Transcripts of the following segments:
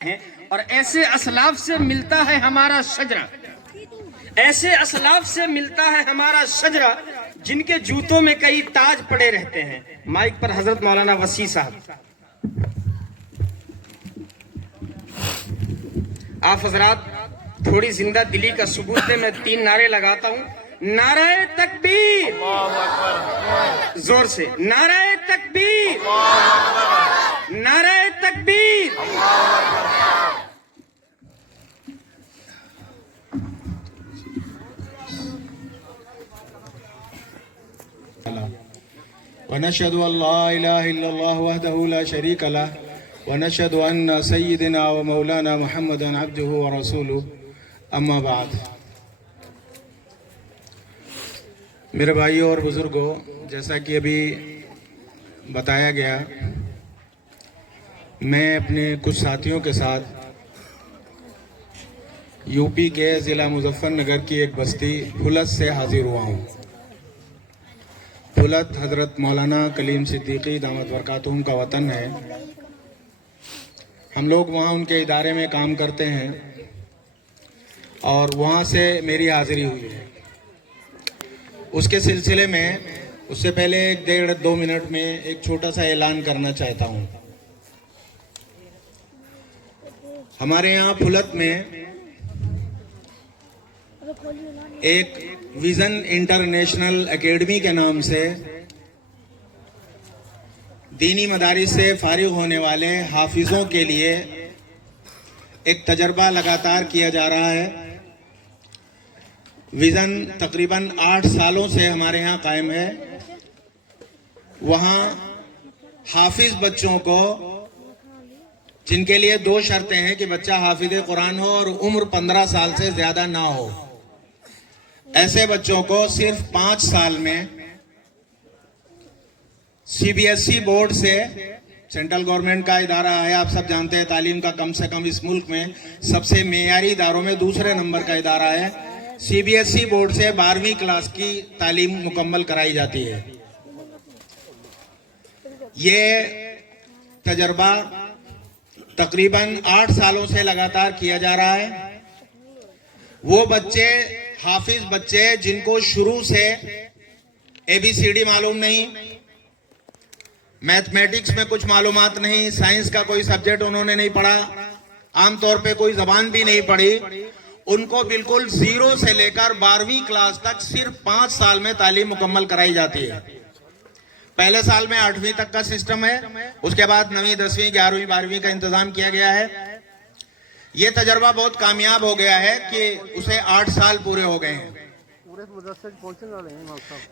ہیں اور ایسے اسلاف سے ملتا ہے ہمارا شجرہ، ایسے اسلاف سے ملتا ہے ہمارا شجرہ جن کے جوتوں میں کئی تاج پڑے رہتے ہیں۔ مائک پر حضرت مولانا وسیع صاحب۔ آپ حضرات تھوڑی زندہ دلی کا ثبوت دیں، میں 3 نعرے لگاتا ہوں۔ نعرہ تکبیر، زور سے نعرہ تکبیر، نعرہ تکبیر۔ ونشهد أن لا إله إلا الله وحده لا شريك له ونشهد أن سيدنا ومولانا محمدا عبده ورسوله أما بعد۔ میرے بھائیوں اور بزرگوں، جیسا کہ ابھی بتایا گیا، میں اپنے کچھ ساتھیوں کے ساتھ یو پی کے ضلع مظفر نگر کی ایک بستی پھلت سے حاضر ہوا ہوں۔ پھلت حضرت مولانا کلیم صدیقی دامت برکاتہم کا وطن ہے۔ ہم لوگ وہاں ان کے ادارے میں کام کرتے ہیں اور وہاں سے میری حاضری ہوئی ہے۔ اس کے سلسلے میں اس سے پہلے 1.5-2 منٹ میں ایک چھوٹا سا اعلان کرنا چاہتا ہوں۔ ہمارے یہاں پھلت میں ایک ویژن انٹرنیشنل اکیڈمی کے نام سے دینی مدارس سے فارغ ہونے والے حافظوں کے لیے ایک تجربہ لگاتار کیا جا رہا ہے۔ ویژن تقریباً 8 سالوں سے ہمارے ہاں قائم ہے۔ وہاں حافظ بچوں کو، جن کے لیے 2 شرطیں ہیں کہ بچہ حافظ قرآن ہو اور عمر 15 سال سے زیادہ نہ ہو، ایسے بچوں کو صرف 5 سال میں CBSE بورڈ سے، سینٹرل گورنمنٹ کا ادارہ ہے، آپ سب جانتے ہیں، تعلیم کا کم سے کم اس ملک میں سب سے معیاری اداروں میں دوسرے نمبر کا ادارہ ہے۔ CBSE بورڈ سے 12ویں کلاس کی تعلیم مکمل کرائی جاتی ہے۔ یہ تجربہ تقریباً 8 سالوں سے لگاتار کیا جا رہا ہے۔ وہ بچے، حافظ بچے جن کو شروع سے ABCD معلوم نہیں، میتھمیٹکس میں کچھ معلومات نہیں، سائنس کا کوئی سبجیکٹ انہوں نے نہیں پڑھا، عام طور پہ کوئی زبان بھی نہیں پڑھی، ان کو بالکل 0 سے لے کر 12ویں کلاس تک صرف 5 سال میں تعلیم مکمل کرائی جاتی ہے۔ پہلے سال میں 8ویں تک کا سسٹم ہے، اس کے بعد 9ویں 10ویں 11ویں 12ویں کا انتظام کیا گیا ہے۔ یہ تجربہ بہت کامیاب ہو گیا ہے کہ اسے 8 سال پورے ہو گئے ہیں۔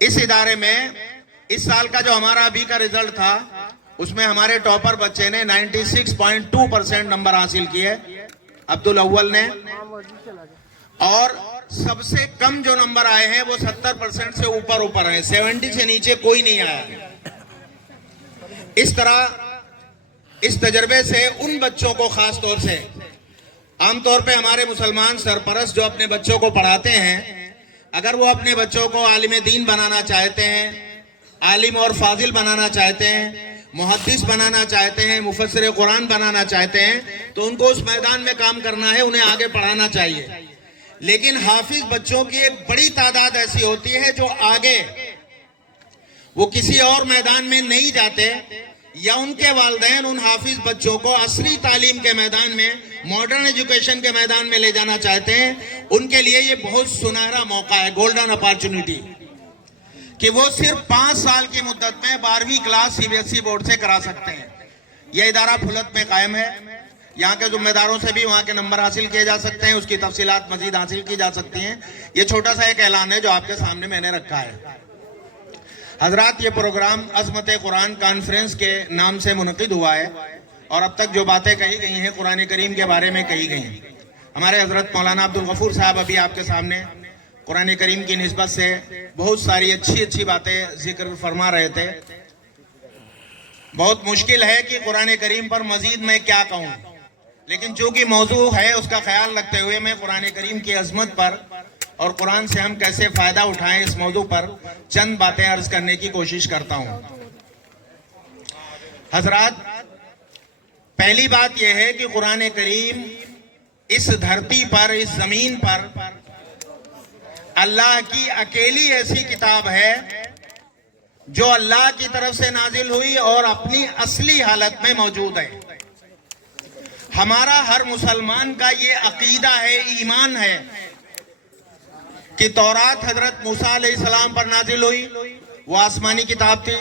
اس ادارے میں اس سال کا جو ہمارا ابھی کا رزلٹ تھا، اس میں ہمارے ٹاپر بچے نے 96.2% نمبر حاصل کیے، عبدالاول نے، اور سب سے کم جو نمبر آئے ہیں وہ 70% سے اوپر ہیں، 70 سے نیچے کوئی نہیں آیا۔ اس طرح اس تجربے سے ان بچوں کو خاص طور سے، عام طور پہ ہمارے مسلمان سرپرست جو اپنے بچوں کو پڑھاتے ہیں، اگر وہ اپنے بچوں کو عالم دین بنانا چاہتے ہیں، عالم اور فاضل بنانا چاہتے ہیں، محدث بنانا چاہتے ہیں، مفسر قرآن بنانا چاہتے ہیں، تو ان کو اس میدان میں کام کرنا ہے، انہیں آگے پڑھانا چاہیے۔ لیکن حافظ بچوں کی ایک بڑی تعداد ایسی ہوتی ہے جو آگے وہ کسی اور میدان میں نہیں جاتے، یا ان کے والدین ان حافظ بچوں کو عصری تعلیم کے میدان میں، ماڈرن ایجوکیشن کے میدان میں لے جانا چاہتے ہیں۔ ان کے لیے یہ بہت سنہرا موقع ہے، گولڈن اپارچونٹی، کہ وہ صرف 5 سال کی مدت میں 12ویں کلاس CBSE بورڈ سے کرا سکتے ہیں۔ یہ ادارہ پھلت میں قائم ہے، یہاں کے ذمہ داروں سے بھی وہاں کے نمبر حاصل کیے جا سکتے ہیں، اس کی تفصیلات مزید حاصل کی جا سکتی ہیں۔ یہ چھوٹا سا ایک اعلان ہے جو آپ کے سامنے میں نے رکھا ہے۔ حضرات، یہ پروگرام عظمت قرآن کانفرنس کے نام سے منعقد ہوا ہے، اور اب تک جو باتیں کہی گئی ہیں قرآن کریم کے بارے میں کہی گئی ہیں۔ ہمارے حضرت مولانا عبدالغفور صاحب ابھی آپ کے سامنے قرآن کریم کی نسبت سے بہت ساری اچھی باتیں ذکر فرما رہے تھے۔ بہت مشکل ہے کہ قرآن کریم پر مزید میں کیا کہوں، لیکن چونکہ موضوع ہے اس کا خیال رکھتے ہوئے میں قرآن کریم کی عظمت پر اور قرآن سے ہم کیسے فائدہ اٹھائیں اس موضوع پر چند باتیں عرض کرنے کی کوشش کرتا ہوں۔ حضرات، پہلی بات یہ ہے کہ قرآن کریم اس دھرتی پر، اس زمین پر اللہ کی اکیلی ایسی کتاب ہے جو اللہ کی طرف سے نازل ہوئی اور اپنی اصلی حالت میں موجود ہے۔ ہمارا ہر مسلمان کا یہ عقیدہ ہے، ایمان ہے کہ تورات حضرت موسیٰ علیہ السلام پر نازل ہوئی، وہ آسمانی کتاب تھی۔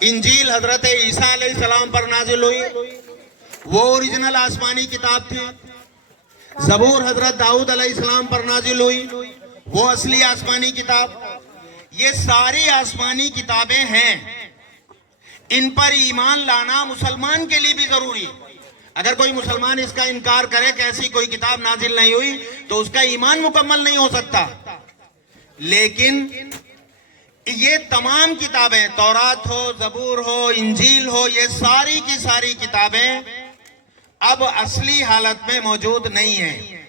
انجیل حضرت عیسیٰ علیہ السلام پر نازل ہوئی، وہ اوریجنل آسمانی کتاب تھی۔ زبور حضرت داؤد علیہ السلام پر نازل ہوئی، وہ اصلی آسمانی کتاب۔ یہ ساری آسمانی کتابیں ہیں، ان پر ایمان لانا مسلمان کے لیے بھی ضروری ہے۔ اگر کوئی مسلمان اس کا انکار کرے کہ ایسی کوئی کتاب نازل نہیں ہوئی تو اس کا ایمان مکمل نہیں ہو سکتا۔ لیکن یہ تمام کتابیں، تورات ہو، زبور ہو، انجیل ہو، یہ ساری کی ساری کتابیں اب اصلی حالت میں موجود نہیں ہیں۔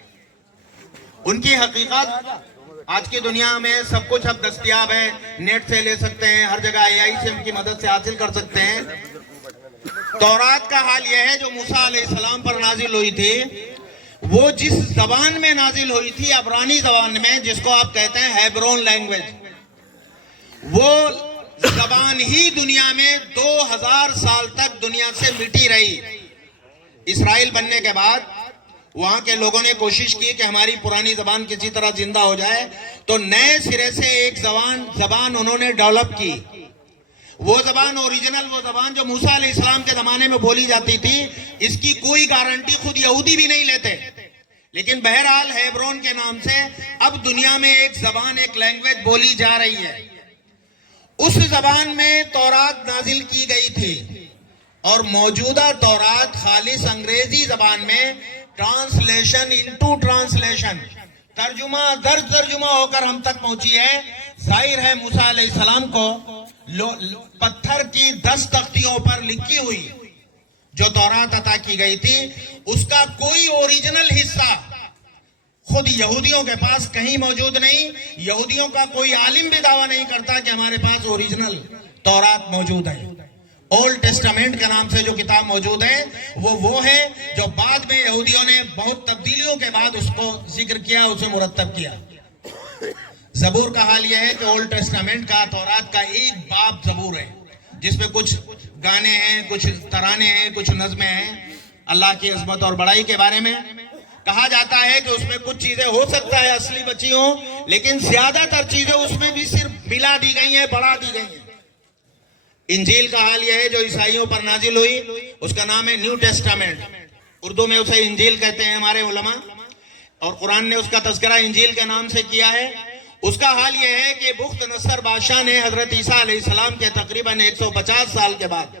ان کی حقیقت آج کی دنیا میں سب کچھ اب دستیاب ہے، نیٹ سے لے سکتے ہیں، ہر جگہ AI سے ان کی مدد سے حاصل کر سکتے ہیں۔ تورات کا حال یہ ہے جو موسیٰ علیہ السلام پر نازل ہوئی تھی، وہ جس زبان میں نازل ہوئی تھی، عبرانی زبان میں، جس کو آپ کہتے ہیں ہیبرون لینگویج، وہ زبان ہی دنیا میں 2000 سال تک دنیا سے مٹی رہی۔ اسرائیل بننے کے بعد وہاں کے لوگوں نے کوشش کی کہ ہماری پرانی زبان کسی طرح زندہ ہو جائے، تو نئے سرے سے ایک زبان انہوں نے ڈیولپ کی۔ وہ زبان اوریجنل، وہ زبان جو موسیٰ علیہ السلام کے زمانے میں بولی جاتی تھی، اس کی کوئی گارنٹی خود یہودی بھی نہیں لیتے، لیکن بہرحال ہیبرون کے نام سے اب دنیا میں ایک زبان، ایک لینگویج بولی جا رہی ہے۔ اس زبان میں تورات نازل کی گئی تھی، اور موجودہ تورات خالص انگریزی زبان میں ٹرانسلیشن انٹو ٹرانسلیشن، ترجمہ در ترجمہ ہو کر ہم تک پہنچی ہے۔ ظاہر ہے موسیٰ علیہ السلام کو پتھر کی 10 تختیوں پر لکھی ہوئی جو تورات عطا کی گئی تھی، اس کا کوئی اوریجنل حصہ خود یہودیوں کے پاس کہیں موجود نہیں۔ یہودیوں کا کوئی عالم بھی دعویٰ نہیں کرتا کہ ہمارے پاس اوریجنل تورات موجود ہے۔ اولڈ ٹیسٹامنٹ کے نام سے جو کتاب موجود ہے وہ ہے جو بعد میں یہودیوں نے بہت تبدیلیوں کے بعد اس کو ذکر کیا، اسے مرتب کیا۔ زبور کا حال یہ ہے کہ اولڈ ٹیسٹامنٹ کا، تورات کا ایک باب زبور ہے، جس میں کچھ گانے ہیں، کچھ ترانے ہیں، کچھ نظمیں ہیں اللہ کی عظمت اور بڑائی کے بارے میں۔ کہا جاتا ہے کہ اس میں کچھ چیزیں ہو سکتا ہے اصلی بچی ہوں، لیکن زیادہ تر چیزیں اس میں بھی صرف ملا دی گئی ہیں، بڑھا دی گئی ہیں۔ انجیل کا حال یہ ہے جو عیسائیوں پر نازل ہوئی، اس کا نام ہے نیو ٹیسٹامنٹ، اردو میں اسے انجیل کہتے ہیں ہمارے علماء، اور قرآن نے اس کا تذکرہ انجیل کے نام سے کیا ہے۔ اس کا حال یہ ہے کہ بخت نصر بادشاہ نے حضرت عیسیٰ علیہ السلام کے تقریباً 150 سال کے بعد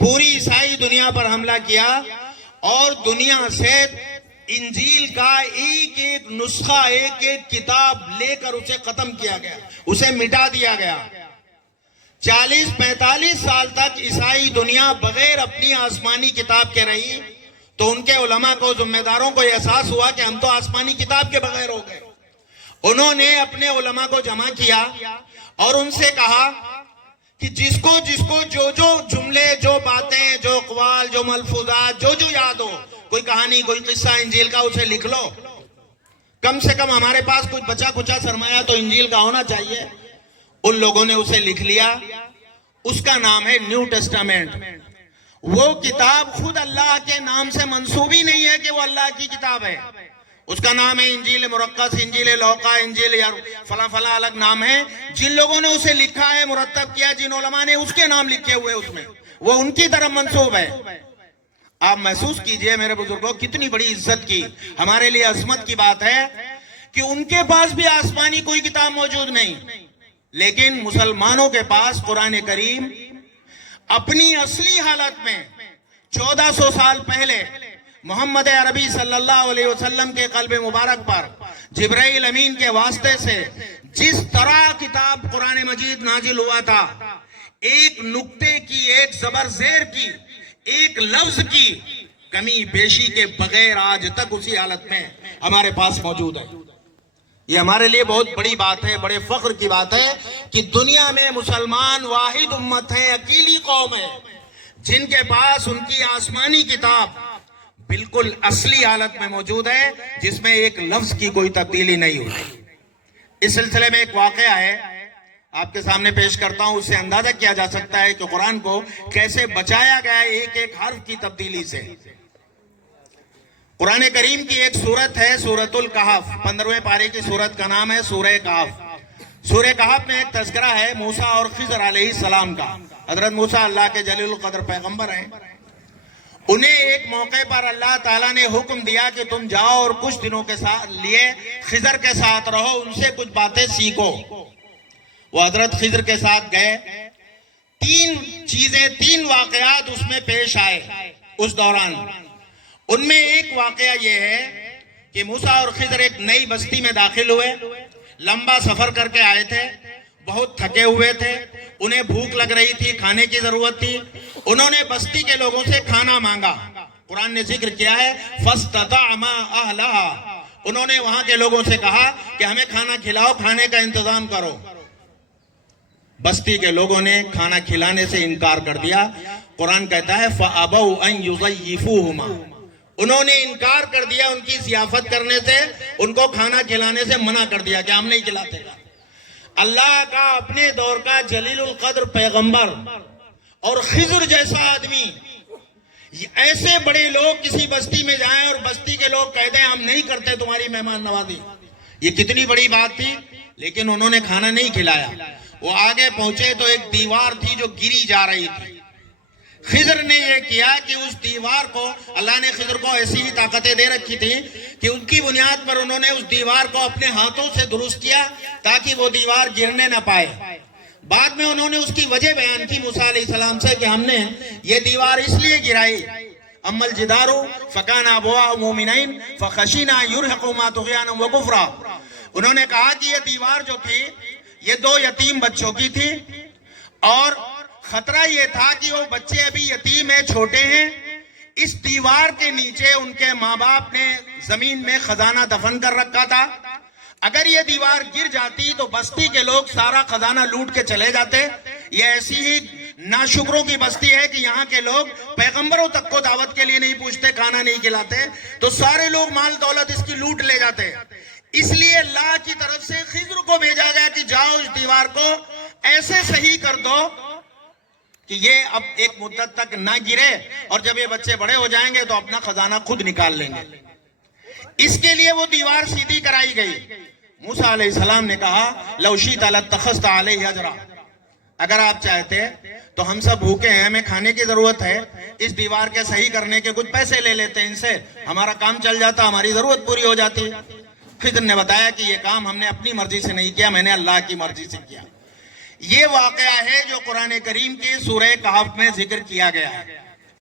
پوری عیسائی دنیا پر حملہ کیا، اور دنیا سے انجیل کا ایک ایک نسخہ، ایک ایک کتاب لے کر اسے ختم کیا گیا، اسے مٹا دیا گیا۔ 40-45 سال تک عیسائی دنیا بغیر اپنی آسمانی کتاب کے رہی، تو ان کے علماء کو، ذمہ داروں کو احساس ہوا کہ ہم تو آسمانی کتاب کے بغیر ہو گئے۔ انہوں نے اپنے علماء کو جمع کیا اور ان سے کہا کہ جس کو جو جملے، جو باتیں، جو اقوال، جو ملفوظات، جو یاد ہو، کوئی کہانی، کوئی قصہ انجیل کا، اسے لکھ لو۔ کم سے کم ہمارے پاس کچھ بچا کچا سرمایہ تو انجیل کا ہونا چاہیے۔ ان لوگوں نے اسے لکھ لیا، اس کا نام ہے نیو ٹیسٹامنٹ۔ وہ کتاب خود اللہ کے نام سے منسوب ہی نہیں ہے کہ وہ اللہ کی کتاب ہے، اس کا نام ہے انجیل مرقس، انجیل لوقا، انجیل فلاں فلاں الگ نام ہے۔ جن لوگوں نے اسے لکھا ہے، مرتب کیا، جن علماء نے اس کے نام لکھے ہوئے اس میں، وہ ان کی طرف منسوب ہے۔ آپ محسوس کیجئے میرے بزرگوں، کتنی بڑی عزت کی، ہمارے لیے عظمت کی بات ہے کہ ان کے پاس بھی آسمانی کوئی کتاب موجود نہیں، لیکن مسلمانوں کے پاس قرآن کریم اپنی اصلی حالت میں 1400 سال پہلے محمد عربی صلی اللہ علیہ وسلم کے قلب مبارک پر جبرائیل امین کے واسطے سے جس طرح کتاب قرآن مجید نازل ہوا تھا، ایک نقطے کی، ایک زبر زیر کی، ایک لفظ کی کمی بیشی کے بغیر آج تک اسی حالت میں ہمارے پاس موجود ہے۔ یہ ہمارے لیے بہت بڑی بات ہے، بڑے فخر کی بات ہے کہ دنیا میں مسلمان واحد امت ہے، اکیلی قوم ہے جن کے پاس ان کی آسمانی کتاب بالکل اصلی حالت میں موجود ہے، جس میں ایک لفظ کی کوئی تبدیلی نہیں ہوئی۔ اس سلسلے میں ایک واقعہ ہے، آپ کے سامنے پیش کرتا ہوں، اس سے اندازہ کیا جا سکتا ہے کہ قرآن کو کیسے بچایا گیا ہے ایک ایک حرف کی تبدیلی سے۔ قرآن کریم کی ایک سورت ہے سورۃ الکہف، 15ویں پارے کی سورت کا نام ہے سورہ کہف۔ سورہ کہف میں ایک تذکرہ ہے موسیٰ اور خضر علیہ السلام کا۔ حضرت موسیٰ اللہ کے جلیل القدر پیغمبر ہیں، انہیں ایک موقع پر اللہ تعالیٰ نے حکم دیا کہ تم جاؤ اور کچھ دنوں کے لیے خضر کے ساتھ رہو، ان سے کچھ باتیں سیکھو۔ وہ حضرت خضر کے ساتھ گئے، تین واقعات اس میں پیش آئے اس دوران۔ ان میں ایک واقعہ یہ ہے کہ موسیٰ اور خضر ایک نئی بستی میں داخل ہوئے، لمبا سفر کر کے آئے تھے، بہت تھکے ہوئے تھے، انہیں بھوک لگ رہی تھی، کھانے کی ضرورت تھی۔ انہوں نے بستی کے لوگوں سے کھانا مانگا۔ قرآن نے ذکر کیا ہے فَاسْتَطَعْمَا أَهْلَهَا، انہوں نے وہاں کے لوگوں سے کہا کہ ہمیں کھانا کھلاؤ، کھانے کا انتظام کرو۔ بستی کے لوگوں نے کھانا کھلانے سے انکار کر دیا۔ قرآن کہتا ہے فَأَبَوْا أَن يُضَيِّفُوهُمَا، انہوں نے انکار کر دیا ان کی ضیافت کرنے سے، ان کو کھانا کھلانے سے منع کر دیا کہ ہم نہیں کھلاتے۔ اللہ کا اپنے دور کا جلیل القدر پیغمبر اور خضر جیسا آدمی، ایسے بڑے لوگ کسی بستی میں جائیں اور بستی کے لوگ کہہ دیں ہم نہیں کرتے تمہاری مہمان نوازی، یہ کتنی بڑی بات تھی۔ لیکن انہوں نے کھانا نہیں کھلایا۔ وہ آگے پہنچے تو ایک دیوار تھی جو گری جا رہی تھی۔ خضر نے یہ کیا کہ اس دیوار کو، اللہ نے خضر کو ایسی ہی طاقتیں دے رکھی تھی کہ ان کی بنیاد پر انہوں نے اس دیوار کو اپنے ہاتھوں سے درست کیا تاکہ وہ دیوار گرنے نہ پائے۔ بعد میں انہوں نے اس کی وجہ بیان کی موسیٰ علیہ السلام سے کہ ہم نے یہ دیوار اس لیے گرائی، اما الجدار فکان ابواہ مومنین فخشینا یرہقهما طغیانا وکفرا، انہوں نے کہا کہ یہ دیوار جو تھی یہ 2 یتیم بچوں کی تھی، اور خطرہ یہ تھا کہ وہ بچے ابھی یتیم ہیں، چھوٹے ہیں، اس دیوار کے نیچے ان کے ماں باپ نے زمین میں خزانہ دفن کر رکھا تھا، اگر یہ دیوار گر جاتی تو بستی کے لوگ سارا خزانہ لوٹ کے چلے جاتے۔ یہ ایسی ہی ناشکروں کی بستی ہے کہ یہاں کے لوگ پیغمبروں تک کو دعوت کے لیے نہیں پوچھتے، کھانا نہیں کھلاتے، تو سارے لوگ مال دولت اس کی لوٹ لے جاتے۔ اس لیے اللہ کی طرف سے خضر کو بھیجا گیا کہ جاؤ اس دیوار کو ایسے صحیح کر دو کہ یہ اب ایک مدت تک نہ گرے، اور جب یہ بچے بڑے ہو جائیں گے تو اپنا خزانہ خود نکال لیں گے۔ اس کے لیے وہ دیوار سیدھی کرائی گئی۔ موسیٰ علیہ السلام نے کہا لو شئت لاتخذت علیہ اجرا، اگر آپ چاہتے تو ہم سب بھوکے ہیں، ہمیں کھانے کی ضرورت ہے، اس دیوار کے صحیح کرنے کے کچھ پیسے لے لیتے ان سے، ہمارا کام چل جاتا، ہماری ضرورت پوری ہو جاتی۔ خضر نے بتایا کہ یہ کام ہم نے اپنی مرضی سے نہیں کیا، میں نے اللہ کی مرضی سے کیا۔ یہ واقعہ ہے جو قرآن کریم کی سورہ کہف میں ذکر کیا گیا ہے۔